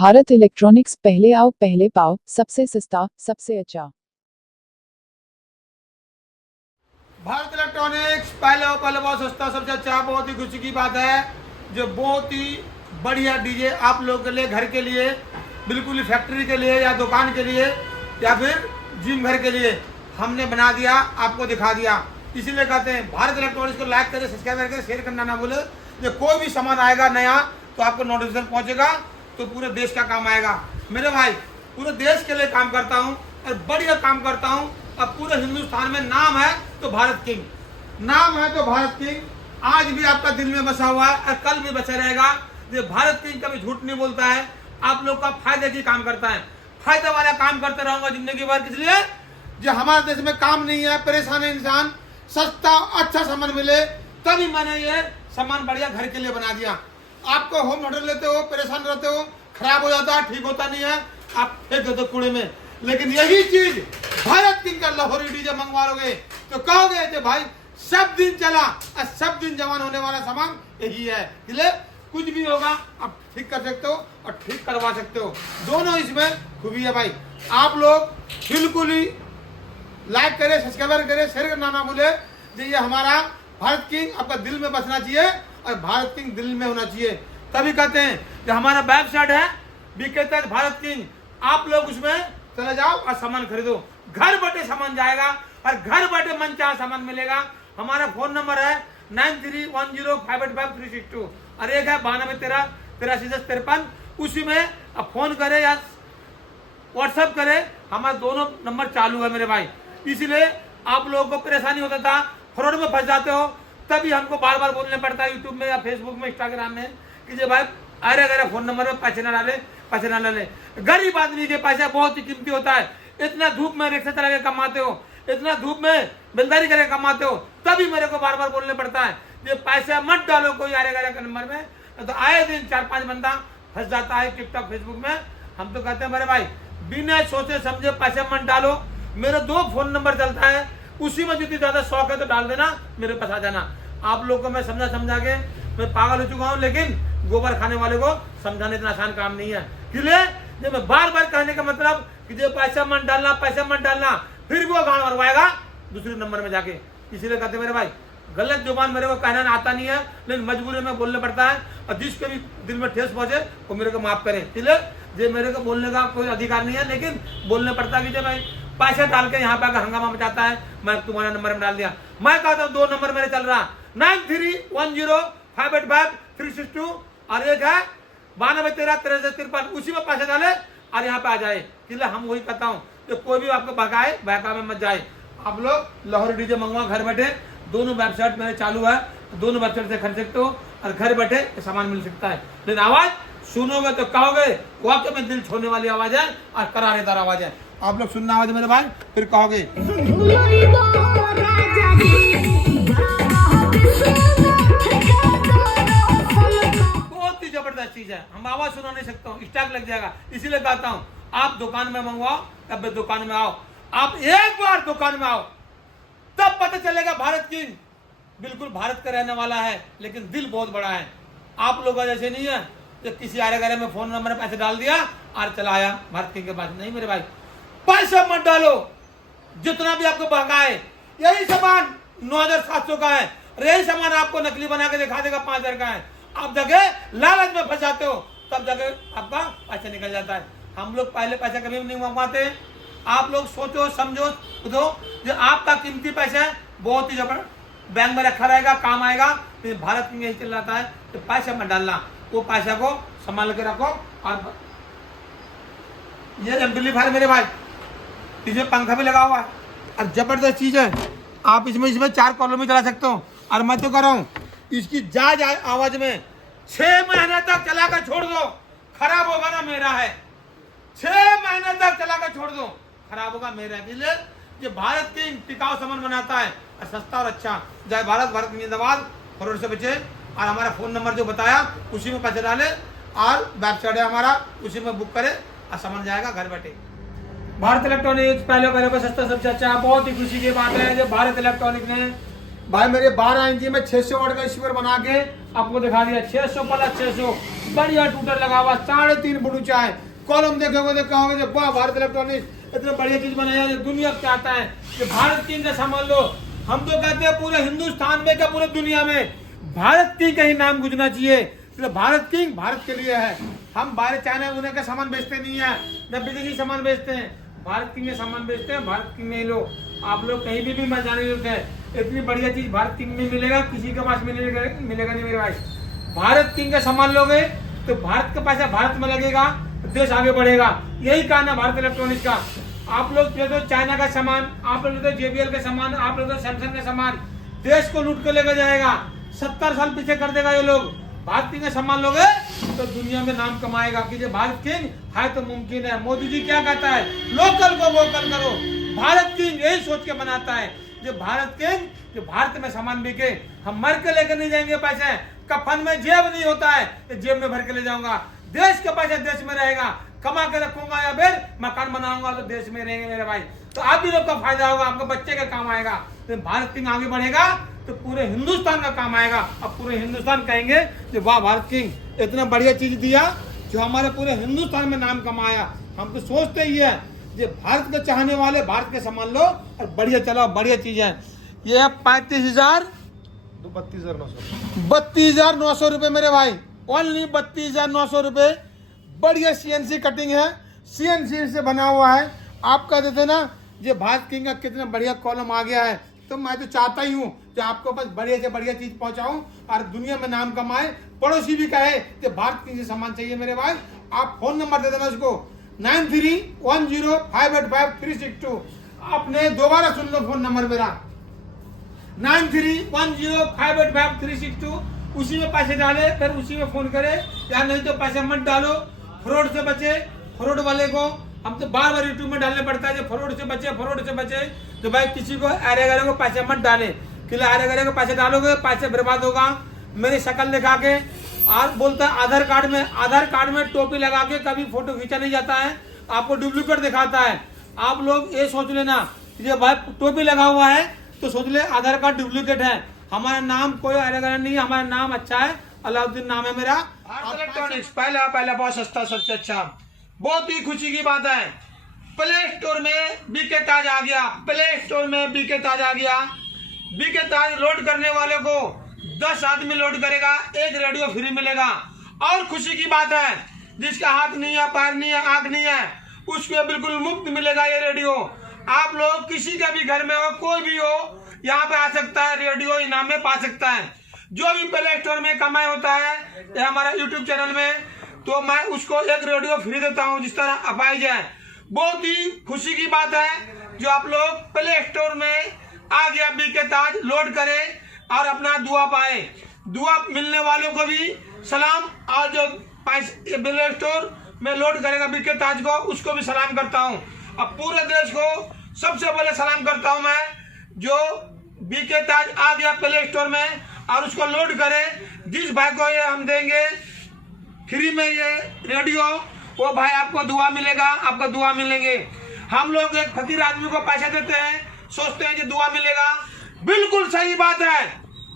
Bharat electronics, पहले आओ पहले पाओ, सबसे सस्ता सबसे अच्छा। भारत इलेक्ट्रॉनिक्स पहले हो पहले बहुत सस्ता सबसे अच्छा। बहुत ही खुशी की बात है जो बहुत ही बढ़िया डीजे आप लोगों के लिए, घर के लिए, बिल्कुल ही फैक्ट्री के लिए या दुकान के लिए या फिर जिम घर के लिए हमने बना दिया, आपको दिखा दिया। इसीलिए कहते हैं भारत इलेक्ट्रॉनिक्स को लाइक करें, सब्सक्राइब करें, शेयर करना ना भूले। जो कोई भी सामान आएगा नया तो आपको नोटिफिकेशन पहुंचेगा, तो पूरे देश का काम आएगा। मेरे भाई पूरे देश के लिए काम करता हूँ और बढ़िया काम करता हूँ। अब पूरे हिंदुस्तान में नाम है तो भारत किंग, नाम है तो भारत किंग आज भी आपका दिल में बसा हुआ है और कल भी बचा रहेगा। ये भारत किंग कभी झूठ नहीं बोलता है, आप लोग का फायदे की काम करता है। फायदे वाला काम करते रहूंगा जिंदगी भर। इसलिए जो हमारे देश में काम नहीं है, परेशान है इंसान, सस्ता अच्छा सामान मिले, तभी मैंने ये सामान बढ़िया घर के लिए बना दिया। आपको होम ऑर्डर लेते हो, परेशान रहते हो, खराब हो जाता है, ठीक होता नहीं है, आप फेंक देते हो कूड़े में। लेकिन यही चीज भारत किंग का लाहौरी डीजे मंगवा लोगे तो कहोगे कि भाई सब दिन चला और सब दिन जवान होने वाला सामान यही है। इसलिए कुछ भी होगा आप ठीक कर सकते हो और ठीक करवा सकते हो, दोनों इसमें खूबी है भाई। आप लोग बिल्कुल ही लाइक करें, सब्सक्राइब करें, शेयर करना ना भूले। ये हमारा भारत किंग आपका दिल में बसना चाहिए और भारत किंग दिल में होना चाहिए। तभी कहते हैं कि हमारा वेबसाइट है बीके भारत किंग, आप लोग उसमें चले जाओ और सामान खरीदो। घर बैठे सामान जाएगा और घर बैठे मन चाहे सामान मिलेगा। हमारा फोन नंबर है 9310585362 और एक है 92138353। उसी में आप फोन करें या व्हाट्सएप करें, हमारे दोनों नंबर चालू है मेरे भाई। इसीलिए आप लोगों को परेशानी होता था, फ्रॉड में फंस जाते हो, तभी हमको बार बार बोलने पड़ता है यूट्यूब में या फेसबुक में, इंस्टाग्राम में कि जो भाई अरे अरे फोन नंबर में पैसे ना डाले, पैसे ना डाले। गरीब आदमी के पैसा बहुत ही कीमती होता है। इतना धूप में रिक्शा चला के कमाते हो, इतना धूप में बेलदारी करके कमाते हो, तभी मेरे को बार बार बोलने पड़ता है ये पैसा मत डालो कोई अरे अरे का नंबर में। तो आए दिन 4-5 बंदा फंस जाता है टिकटॉक फेसबुक में। हम तो कहते हैं मेरे भाई बिना सोचे समझे पैसे मत डालो। मेरे 2 फोन नंबर चलता है, उसी में जितनी ज्यादा शौक है तो डाल देना, मेरे पास आ जाना। आप लोग को मैं समझा के मैं पागल हो चुका हूँ, लेकिन गोबर खाने वाले को समझाने इतना आसान काम नहीं है। इसलिए जब मैं बार बार कहने का मतलब कि जो पैसा मत डालना, पैसा मत डालना, फिर भी वो गांड मरवाएगा दूसरे नंबर में जाके। इसीलिए कहते मेरे भाई गलत जुबान मेरे को कहना आता नहीं है, लेकिन मजबूरी में बोलने पड़ता है। और जिसके भी दिल में ठेस पहुंचे वो मेरे को माफ करें। इसलिए जो मेरे को बोलने का कोई अधिकार नहीं है, लेकिन बोलने पड़ता है कि जब भाई पैसा डाल के यहाँ पे अगर हंगामा मचाता है, मैं तुम्हारा नंबर में डाल दिया। मैं कहता हूँ 2 नंबर मेरे चल रहा 9310585362 और एक है 92138353। उसी में पैसे डाले और यहाँ पे आ जाए। इसलिए हम वही कहता हूँ तो कोई भी आपको भगाए बहका में मत जाए। आप लोग लाहौरी डीजे मंगवा घर बैठे, दोनों वेबसाइट मेरे चालू है, दोनों वेबसाइट से खरीद सकते हो और घर बैठे सामान मिल सकता है। लेकिन आवाज सुनोगे तो कहोगे वाकई में दिल छोड़ने वाली आवाज है और करारेदार आवाज है। आप लोग सुनना आवाज मेरे भाई, फिर कहोगे बहुत ही जबरदस्त चीज है। हम आवाज सुना नहीं सकता हूँ, स्टॉक लग जाएगा। इसीलिए कहता हूँ आप दुकान में मंगवाओ, तब दुकान में आओ। आप एक बार दुकान में आओ तब पता चलेगा भारत किंग बिल्कुल भारत का रहने वाला है, लेकिन दिल बहुत बड़ा है। आप लोगों का जैसे नहीं है कि किसी आरे गरे में फोन नंबर पैसे डाल दिया और चला आया भारत किंग के पास। नहीं मेरे भाई, पैसा मत डालो। जितना भी आपको बहकाए, यही सामान 9700 का है, यही सामान आपको नकली बना के दिखा देगा 5000 का है। आप जगह लालच में फंस जाते हो, तब जगह आपका पैसा निकल जाता है। हम लोग पहले पैसा कभी नहीं मंगवाते। आप लोग सोचो समझो खुदो, जो आपका कीमती पैसा है बहुत ही जबरदस्त बैंक में रखा रहेगा, काम आएगा। लेकिन भारत में यही चल जाता है तो पैसा मत डालना, वो पैसा को संभाल के रखो। और ये एम्पलीफायर मेरे भाई, इसमें पंखा भी लगा हुआ है और जबरदस्त चीज है। आप इसमें 4 कॉलम भी चला सकते हो। और मैं तो कर रहा हूँ इसकी जायज आवाज में 6 महीने तक चला कर छोड़ दो, खराब होगा ना मेरा है। 6 महीने तक चला कर छोड़ दो, खराब होगा मेरा है। इसलिए ये भारत किंग टिकाऊ सामान बनाता है और सस्ता और अच्छा। जय भारत, भारत की जिंदाबाद, फ्रॉड से बचे। और हमारा फोन नंबर जो बताया उसी में पैसे डाले और वेबसाइट है हमारा, उसी में बुक करे और सामान जाएगा घर बैठे। भारत इलेक्ट्रॉनिक्स पहले पहले पर सस्ता सबसे अच्छा। बहुत ही खुशी की बात है जब भारत इलेक्ट्रॉनिक ने भाई मेरे 12 इंची में 600 वाट का स्पीकर बना के आपको दिखा दिया। 600 प्लस 600 बढ़िया टूटर लगा हुआ, 3.5 फुट ऊंचा है। कॉलम देखोगे तो कहोगे जब वाह भारत इलेक्ट्रॉनिक्स इतने बढ़िया चीज बनाया जो दुनिया क्या आता है कि भारत किंग का सामान लो। हम तो कहते हैं पूरे हिंदुस्तान में क्या पूरे दुनिया में भारत किंग का ही नाम गुजना चाहिए। तो भारत किंग भारत के लिए है। हम बाहर चाइना उन्हें का सामान बेचते नहीं है, न विदेशी सामान बेचते हैं, भारत किंग के सामान बेचते हैं। भारत किंग में लो, आप लोग कहीं भी मत जाने जरूरत है। इतनी बढ़िया चीज भारत किंग में मिलेगा, किसी के पास मिलेगा नहीं मेरे भाई। भारत किंग का सामान लोगे तो भारत का पैसा भारत में लगेगा, देश आगे बढ़ेगा। यही कारण है भारत इलेक्ट्रॉनिक्स का। आप लोग ले दो चाइना का सामान, आप लोग ले दो JBL का सामान, आप लोग सैमसंग का सामान, देश को लूट के लेकर जाएगा। 70 साल पीछे कर देगा ये लोग। भारत किंग का सामान लोगे तो दुनिया में नाम कमाएगा कि जो भारत किंग है तो मुमकिन है। मोदी जी क्या कहता है, लोकल को वोकल करो। भारत किंग यही सोच के बनाता है जो भारत किंग जो भारत में सामान बिके। हम मर के लेकर नहीं जाएंगे पैसे, कफन में जेब नहीं होता है तो जेब में भर के ले जाऊंगा। देश के पैसे देश में रहेगा, कमा के रखूंगा या फिर मकान बनाऊंगा तो देश में रहेंगे मेरे भाई। तो आप भी लोग का फायदा होगा, आपके बच्चे का काम आएगा। तो भारत किंग आगे बढ़ेगा तो पूरे हिंदुस्तान का काम आएगा। अब पूरे हिंदुस्तान कहेंगे जो वाह भारत किंग इतना बढ़िया चीज दिया जो हमारे पूरे हिंदुस्तान में नाम कमाया। हम तो सोचते ही है जो भारत के चाहने वाले भारत के सामान लो और बढ़िया चलाओ, बढ़िया चीज है। ये है 32,900 रुपए मेरे भाई, ओनली 32,900 रुपए। बढ़िया CNC कटिंग है, CNC से बना हुआ है। आप कहते थे ना ये भारत किंग का कितना बढ़िया कॉलम आ गया है, तो मैं तो चाहता ही हूँ कि आपको बस बढ़िया से बढ़िया चीज पहुंचाऊं और दुनिया में नाम कमाए। पड़ोसी भी कहे कि भारत किंग से सामान चाहिए मेरे भाई। आप फोन नंबर दे देना उसको 9310585362। आपने दोबारा सुन लो फोन नंबर मेरा 9310585362। उसी में पैसे डाले फिर उसी में फोन करे, या नहीं तो पैसे मत डालो। फ्रॉड से बचे, फ्रॉड वाले को हम तो बार बार यूट्यूब में डालने पड़ता है जो फ्रॉड से बचे, फ्रॉड से बचे। तो भाई किसी को अरे गरे को पैसे मत डाले, कि अरे गरे को पैसे डालोगे पैसे बर्बाद होगा। मेरी शक्ल दिखा के और बोलता है आधार कार्ड में टोपी लगा के कभी फोटो खींचा नहीं जाता है, आपको डुप्लीकेट दिखाता है। आप लोग ये सोच लेना ये भाई टोपी लगा हुआ है तो सोच ले आधार कार्ड डुप्लीकेट है। हमारा नाम कोई अरे गरे नहीं है, हमारा नाम अच्छा है, अलाउद्दीन नाम है मेरा। इलेक्ट्रॉनिक्स पहला बहुत सस्ता, सबसे अच्छा। बहुत ही खुशी की बात है, प्ले स्टोर में बीके ताज आ गया। प्ले स्टोर में बीके ताज आ गया। बीके ताज लोड करने वाले को 10 आदमी लोड करेगा, एक रेडियो फ्री मिलेगा। और खुशी की बात है जिसका हाथ नहीं है, पैर नहीं है, आंख नहीं है, उसको बिल्कुल मुफ्त मिलेगा ये रेडियो। आप लोग किसी का भी घर में हो, कोई भी हो, यहाँ पे आ सकता है, रेडियो इनाम में पा सकता है। जो भी प्ले स्टोर में कमाई होता है या हमारा यूट्यूब चैनल में, तो मैं उसको एक रेडियो फ्री देता हूँ जिस तरह अपाइज है। बहुत ही खुशी की बात है जो आप लोग प्ले स्टोर में आ गया बीके ताज, लोड करें और अपना दुआ पाए। दुआ मिलने वालों को भी सलाम, और जो प्ले स्टोर में लोड करेगा बीके ताज को उसको भी सलाम करता हूँ। अब पूरे देश को सबसे पहले सलाम करता हूँ मैं जो बीके ताज आ गया प्ले स्टोर में और उसको लोड करे। जिस भाई को ये हम देंगे फ्री में ये रेडियो, वो भाई आपको दुआ मिलेगा, आपका दुआ मिलेंगे। हम लोग एक फकीर आदमी को पैसा देते हैं, सोचते हैं कि दुआ मिलेगा। बिल्कुल सही बात है,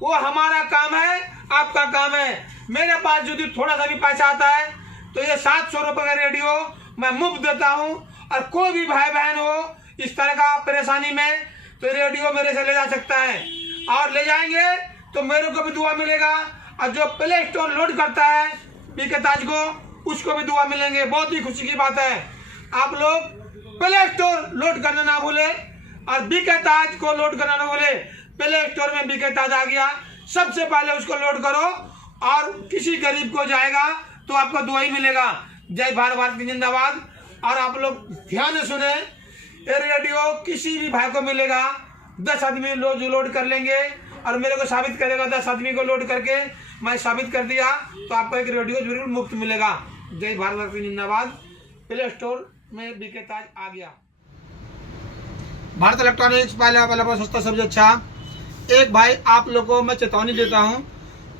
वो हमारा काम है, आपका काम है। मेरे पास यदि थोड़ा सा भी पैसा आता है तो ये 700 रुपए का रेडियो मैं मुफ्त देता हूँ। और कोई भी भाई बहन हो इस तरह का परेशानी में तो रेडियो मेरे से ले जा सकता है, और ले जाएंगे तो मेरे को भी दुआ मिलेगा। और जो प्ले स्टोर लोड करता है बीके ताज को उसको भी दुआ मिलेंगे। बहुत ही खुशी की बात है। आप लोग प्ले स्टोर लोड करना ना भूले और बीके ताज को लोड करना ना भूले। प्ले स्टोर में बीके ताज आ गया, सबसे पहले उसको लोड करो और किसी गरीब को जाएगा तो आपको दुआ ही मिलेगा। जय भारत की जिंदाबाद। और आप लोग ध्यान से सुने, ये रेडियो किसी भी भाई को मिलेगा। 10 आदमी लोड कर लेंगे और मेरे को साबित करेगा, 10 आदमी को लोड करके मैं साबित कर दिया तो आपको एक रेडियो जरूर मुफ्त मिलेगा। जय भारत की जिंदाबाद। प्ले स्टोर में बीके ताज आ गया। भारत इलेक्ट्रॉनिक्स पहला सस्ता सबसे अच्छा। एक भाई आप लोगों को मैं चेतावनी देता हूँ,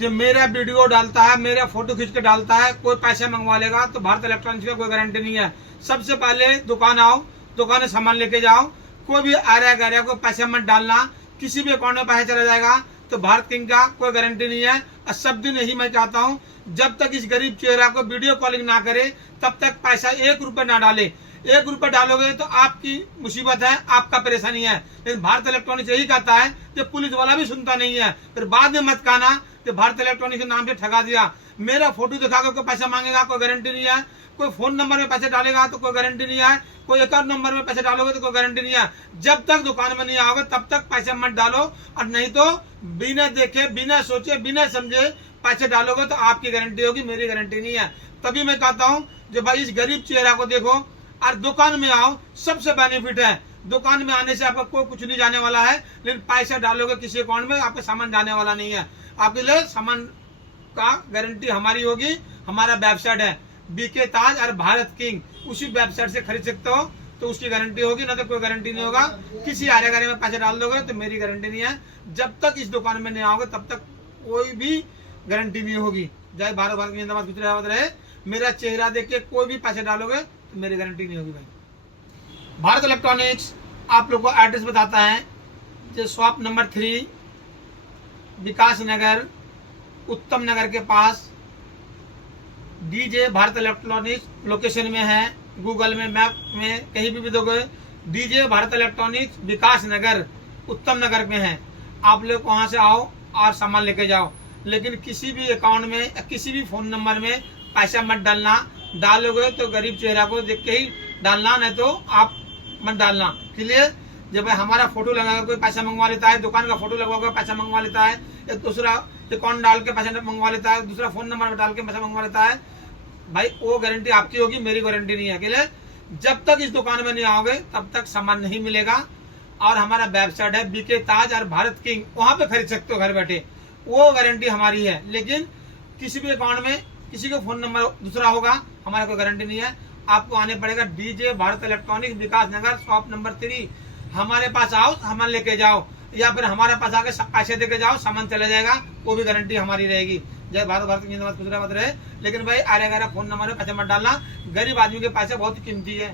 जो मेरा वीडियो डालता है, मेरा फोटो खींच के डालता है, कोई पैसे मंगवा लेगा तो भारत इलेक्ट्रॉनिक्स का कोई गारंटी नहीं है। सबसे पहले दुकान आओ, दुकान से सामान लेके जाओ। कोई भी आ रहा है को पैसे मत डालना, किसी भी अकाउंट में पैसा चला जाएगा तो भारत किंग का कोई गारंटी नहीं है। और सब दिन यही मैं चाहता हूँ, जब तक इस गरीब चेहरा को वीडियो कॉलिंग ना करे तब तक पैसा 1 रुपए ना डाले। 1 रुपए डालोगे तो आपकी मुसीबत है, आपका परेशानी है। लेकिन भारत इलेक्ट्रॉनिक्स यही कहता है कि पुलिस वाला भी सुनता नहीं है। फिर बाद में मत कहना कि भारत इलेक्ट्रॉनिक्स के नाम से ठगा दिया। मेरा फोटो दिखाकर कोई पैसा मांगेगा, कोई गारंटी नहीं है। कोई फोन नंबर में पैसे डालेगा तो कोई गारंटी नहीं है। कोई अकाउंट नंबर में पैसे डालोगे तो कोई गारंटी नहीं है। जब तक दुकान में नहीं आओगे तब तक पैसे मत डालो, और नहीं तो बिना देखे, बिना सोचे, बिना समझे पैसे डालोगे तो आपकी गारंटी होगी, मेरी गारंटी नहीं है। तभी मैं कहता हूँ जो भाई इस गरीब चेहरा को देखो और दुकान में आओ, सबसे बेनिफिट है। दुकान में आने से आपका कोई कुछ नहीं जाने वाला है, लेकिन पैसा डालोगे किसी अकाउंट में आपका सामान जाने वाला नहीं है। आपके लिए सामान का गारंटी हमारी होगी। हमारा वेबसाइट है बीके ताज और भारत किंग, उसी वेबसाइट से खरीद सकते हो तो उसकी गारंटी होगी, ना तो कोई गारंटी नहीं होगा। किसी आरे गारे में पैसे डाल दोगे तो मेरी गारंटी नहीं है। जब तक इस दुकान में नहीं आओगे तब तक कोई भी गारंटी नहीं होगी। जय भारत, भारत की जिंदाबाद, गुजरात रहे। मेरा चेहरा देख के कोई भी पैसे डालोगे तो मेरी गारंटी नहीं होगी भाई। भारत इलेक्ट्रॉनिक्स आप लोग को एड्रेस बताता है, जो शॉप नंबर 3 विकास नगर उत्तम नगर के पास डीजे भारत इलेक्ट्रॉनिक्स लोकेशन में है। गूगल में मैप में कहीं भी दोगे डीजे भारत इलेक्ट्रॉनिक्स विकास नगर उत्तम नगर में है। आप लोग वहां से आओ और सामान लेके जाओ, लेकिन किसी भी अकाउंट में या किसी भी फोन नंबर में पैसा मत डालना। डालोगे तो गरीब चेहरा को देख के ही डालना, नहीं तो आप मत डालना। इसलिए जब भाई हमारा फोटो लगाकर कोई पैसा मंगवा लेता है, दुकान का फोटो लगवाकर पैसा मंगवा लेता है, या दूसरा अकाउंट डाल के पैसा मंगवा लेता है, दूसरा फोन नंबर डाल के पैसा मंगवा लेता है, भाई वो गारंटी आपकी होगी, मेरी गारंटी नहीं है। अकेले जब तक इस दुकान में नहीं आओगे तब तक सामान नहीं मिलेगा। और हमारा वेबसाइट है बीके ताज और भारत किंग, वहां पे खरीद सकते हो घर बैठे, वो गारंटी हमारी है। लेकिन किसी भी अकाउंट में किसी का फोन नंबर दूसरा होगा, हमारा कोई गारंटी नहीं है। आपको आने पड़ेगा डीजे भारत इलेक्ट्रॉनिक्स विकास नगर शॉप नंबर 3। हमारे पास आओ, सामान लेके जाओ, या फिर हमारे पास आके पैसे देके जाओ, सामान चला जाएगा, वो भी गारंटी हमारी रहेगी। जय भारत, भारत की जिंदाबाद, गुजरात रहे। लेकिन भाई आरे गहरा फोन नंबर में पैसे मत डालना, गरीब आदमी के पैसे बहुत कीमती है।